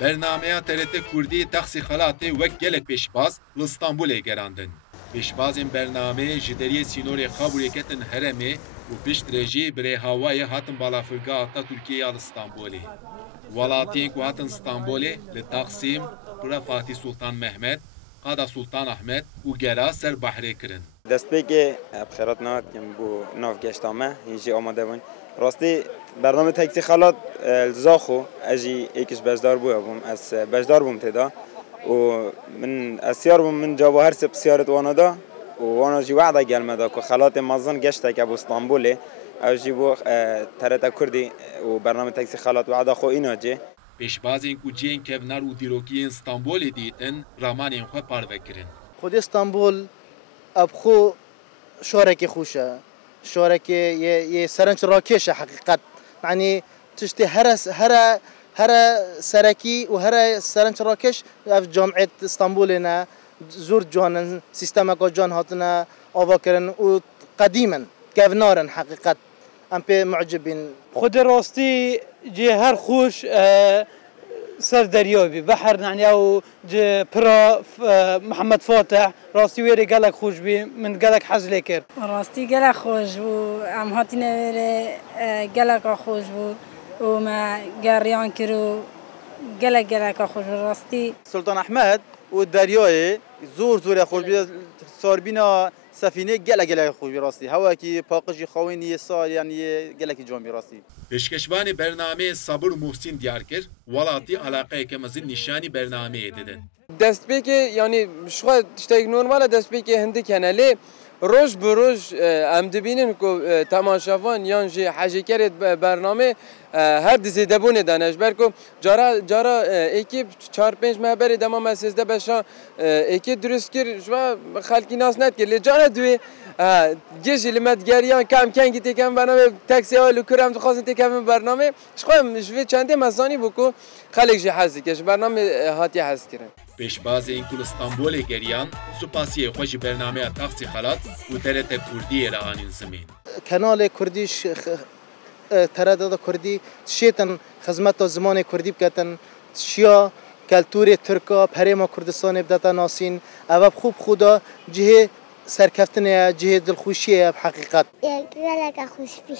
برنامه TRT کردی تخصی خلاتی وک گلک پیشباز لستانبولê gerandin. Pêşbazên bername ji deriyê sînorê Xaburê ketin heremê û pişt re jî birêhavayê hatin balafirgeha Atatürkî ya li Stenbolê. Welatiyên ku hatin Stenbolê li Taxsîm, Pira Fatî Sultan Mehmed, Qada Sultan Ahmed û Gera ser behrê kirin. Destpêkê xerat nakim bû navgeşta me hîn jî amade bûn. Rastî bername teksî xelat li Zaxo ez jî êkiş bejdar bûyabûm, ez bejdar bûm têda û min ez siyar bûm min cava her sê pisyaret wana da û wana jî weda gelme da ku xelatê mezin geşteke bû Stenbolê ev jî bû TRT Kurdî û bername teksî xelat weda xwe îna cê. Pêşbazên ku ciyên kevnar û dîrokiyên Stenbolê dîtin, ramanên xwe parve kirin. خودی استانبول اب خو شارکی خوشه شارکی یه سرنج راکشه حقیقت یعنی تشتی هر سرکی و هر سرنج راکش اف جامعه استانبول نه زور جانن سیستم کا جان هاتنا آوا کرن و قدیما گونارن حقیقت ام پی معجبین خود راستی جه هر خوش سر دریابی بحر يعني او برا محمد فاتح راستي ويري قالك خوش بي من قالك حز لكر راستي قالك خوش بو ام هاتينا ويري قالك خوش بو وما قاريان كرو قالك خوش بو راستي سلطان احمد والدرياي زور خوش بي صار بينا سفینه گله خوبی راستی هوا کی پاقشی خوینی سال یعنی گله کی جامعه راستی Pêşkeşvanê bernameyê Sabir Muhsin Diyarkir, welatî alaqeyeke mezin nîşanî bernameyê didin. Destpêkê yanî şixwe tiştek normal e destpêkê hindik hene lê roj bi roj em dibînin ku temaşevan yan jî hejîkerê bername her dizêdebûnê dane ji ber ku cara êkî 4-5 meberê dema me 13 êkî durist kir ji we xelkî nas nedkir lê cara duê cê jî li me digeriyan kem kengî têkevin bername teksî li kur em dixwazin têkevin bername ji xwe ji vê çendê me zanî bû ku xelek jî hez dike ji bername hatiye hez kirin. Pêşbazên ku li Stenbolê geriyan, supasiyê xwe ji bernameya Taxsî Xelat û TRT Kurdiyê re anîn zimên. kanalê Kurdî TRT Kurdî şêtin xizmeta zimanê Kurdî biketin şiya keltûrê Tirka herêma Kurdistanê bidata nasîn ev xûb xuda cihê serkeftinê cihê dilxwişiyê ev heqîqet. Gelek خوش بی